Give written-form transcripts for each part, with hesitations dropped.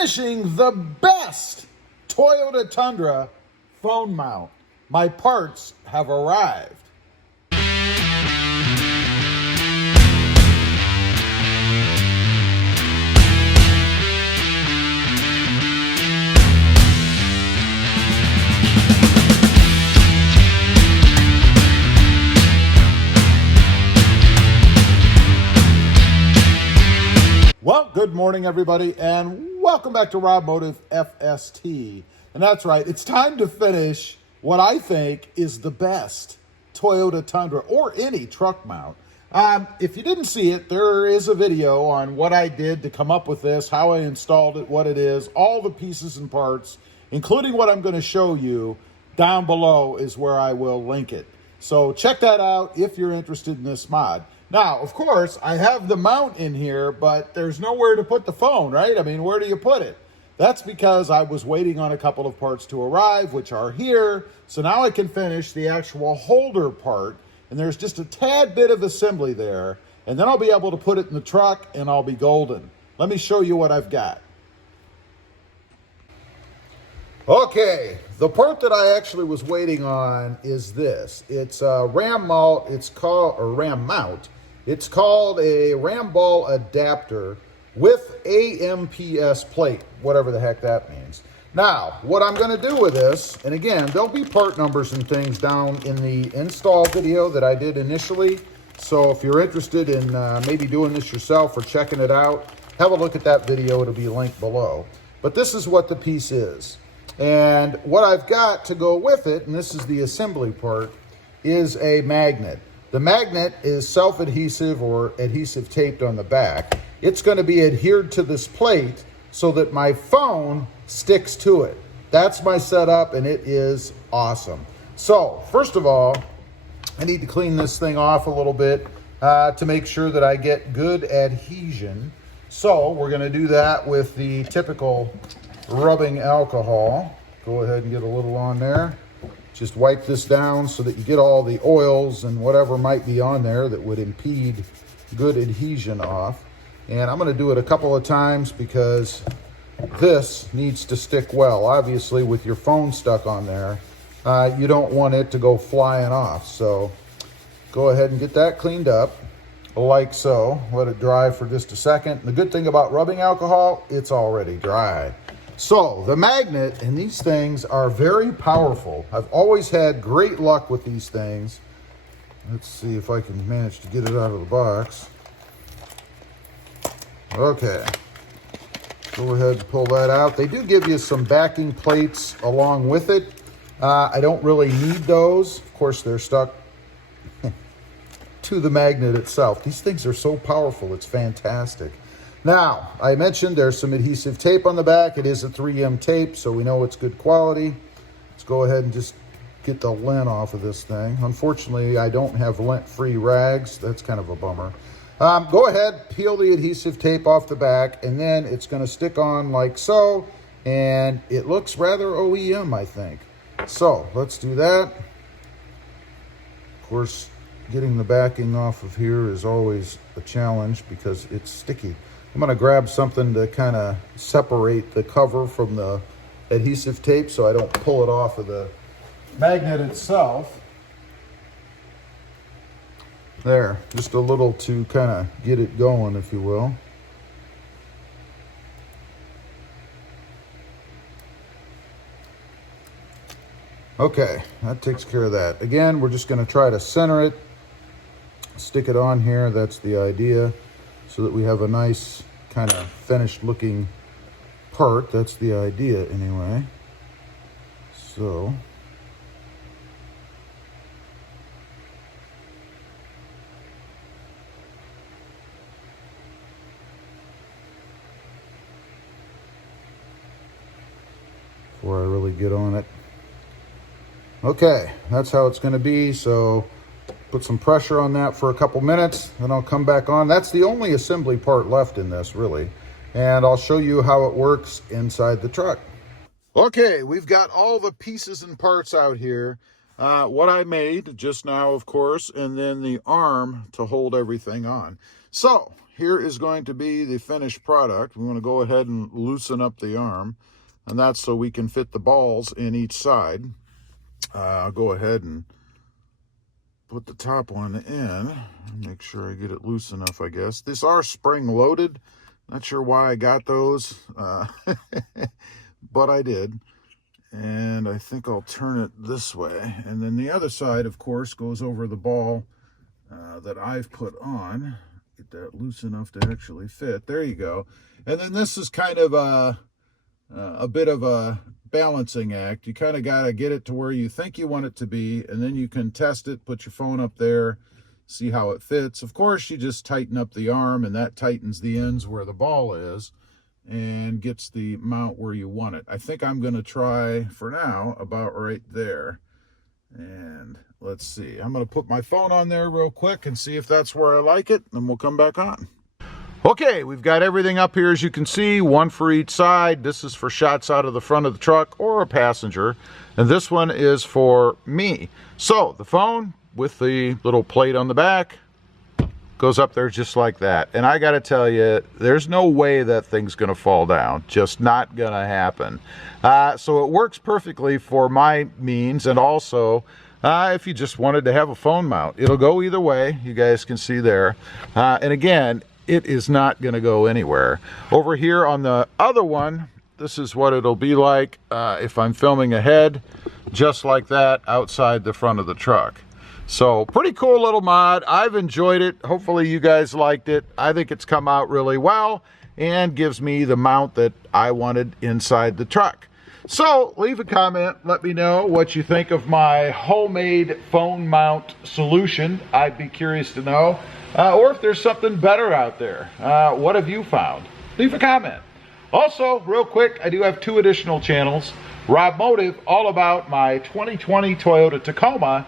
finishing the best Toyota Tundra phone mount. My parts have arrived. Well, good morning, everybody, and welcome back to robmotivefst. And that's right, it's time to finish what I think is the best Toyota Tundra or any truck mount. If you didn't see it, there is a video on what I did to come up with this, how I installed it, what it is, all the pieces and parts, including what I'm going to show you down below is where I will link it. So check that out if you're interested in this mod. Now, of course, I have the mount in here, but there's nowhere to put the phone, right? I mean, where do you put it? That's because I was waiting on a couple of parts to arrive, which are here. So now I can finish the actual holder part, and there's just a tad bit of assembly there, and then I'll be able to put it in the truck, and I'll be golden. Let me show you what I've got. Okay, the part that I actually was waiting on is this. It's a ram mount. It's called a ram ball adapter with AMPS plate, whatever the heck that means. Now, what I'm going to do with this, and again, there'll be part numbers and things down in the install video that I did initially. So if you're interested in maybe doing this yourself or checking it out, have a look at that video. It'll be linked below. But this is what the piece is. And what I've got to go with it, and this is the assembly part, is a magnet. The magnet is self-adhesive or adhesive taped on the back. It's going to be adhered to this plate so that my phone sticks to it. That's my setup, and it is awesome. So, first of all, I need to clean this thing off a little bit to make sure that I get good adhesion. So, we're going to do that with the typical rubbing alcohol. Go ahead and get a little on there. Just wipe this down so that you get all the oils and whatever might be on there that would impede good adhesion off. And I'm going to do it a couple of times because this needs to stick well. Obviously, with your phone stuck on there, you don't want it to go flying off. So go ahead and get that cleaned up like so. Let it dry for just a second. The good thing about rubbing alcohol, it's already dry. So the magnet and these things are very powerful. I've always had great luck with these things. Let's see if I can manage to get it out of the box. Okay. Go ahead and pull that out. They do give you some backing plates along with it. I don't really need those. Of course, they're stuck to the magnet itself. These things are so powerful. It's fantastic. Now, I mentioned there's some adhesive tape on the back. It is a 3M tape, so we know it's good quality. Let's go ahead and just get the lint off of this thing. Unfortunately, I don't have lint-free rags. That's kind of a bummer. Go ahead, peel the adhesive tape off the back, and then it's going to stick on like so, and it looks rather OEM, I think. So, let's do that. Of course, getting the backing off of here is always a challenge because it's sticky. I'm going to grab something to kind of separate the cover from the adhesive tape so I don't pull it off of the magnet itself. There, just a little to kind of get it going, if you will. Okay, that takes care of that. Again, we're just going to try to center it, stick it on here. That's the idea, so that we have a nice kind of finished looking part. That's the idea anyway. So before I really get on it. Okay, that's how it's going to be. So put some pressure on that for a couple minutes, then I'll come back on. That's the only assembly part left in this, really. And I'll show you how it works inside the truck. Okay, we've got all the pieces and parts out here. what I made just now, of course, and then the arm to hold everything on. So here is going to be the finished product. We want to go ahead and loosen up the arm, and that's so we can fit the balls in each side. I'll go ahead and put the top one in. Make sure I get it loose enough, I guess. These are spring loaded. Not sure why I got those, but I did. And I think I'll turn it this way. And then the other side, of course, goes over the ball that I've put on. Get that loose enough to actually fit. There you go. And then this is kind of a bit of a balancing act. You kind of got to get it to where you think you want it to be, and then you can test it, put your phone up there, see how it fits. Of course, you just tighten up the arm, and that tightens the ends where the ball is and gets the mount where you want it. I think I'm going to try, for now, about right there. And let's see. I'm going to put my phone on there real quick and see if that's where I like it, and we'll come back on. Okay, we've got everything up here, as you can see, one for each side. This is for shots out of the front of the truck or a passenger, and this one is for me. So the phone with the little plate on the back goes up there just like that. And I got to tell you, there's no way that thing's going to fall down. Just not going to happen. So it works perfectly for my means, and also if you just wanted to have a phone mount. It'll go either way, you guys can see there. And again, it is not going to go anywhere. Over here on the other one, this is what it'll be like if I'm filming ahead, just like that, outside the front of the truck. So pretty cool little mod. I've enjoyed it. Hopefully you guys liked it. I think it's come out really well and gives me the mount that I wanted inside the truck. So leave a comment. Let me know what you think of my homemade phone mount solution. I'd be curious to know. Or if there's something better out there. What have you found? Leave a comment. Also, real quick, I do have 2 additional channels. Rob Motive, all about my 2020 Toyota Tacoma.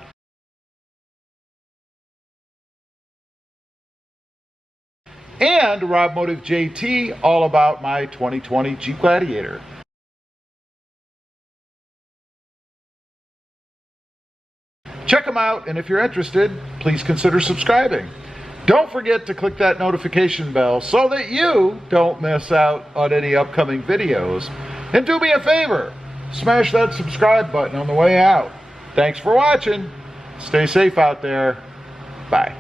And Rob Motive JT, all about my 2020 Jeep Gladiator. Check them out, and if you're interested, please consider subscribing. Don't forget to click that notification bell so that you don't miss out on any upcoming videos. And do me a favor, smash that subscribe button on the way out. Thanks for watching. Stay safe out there. Bye.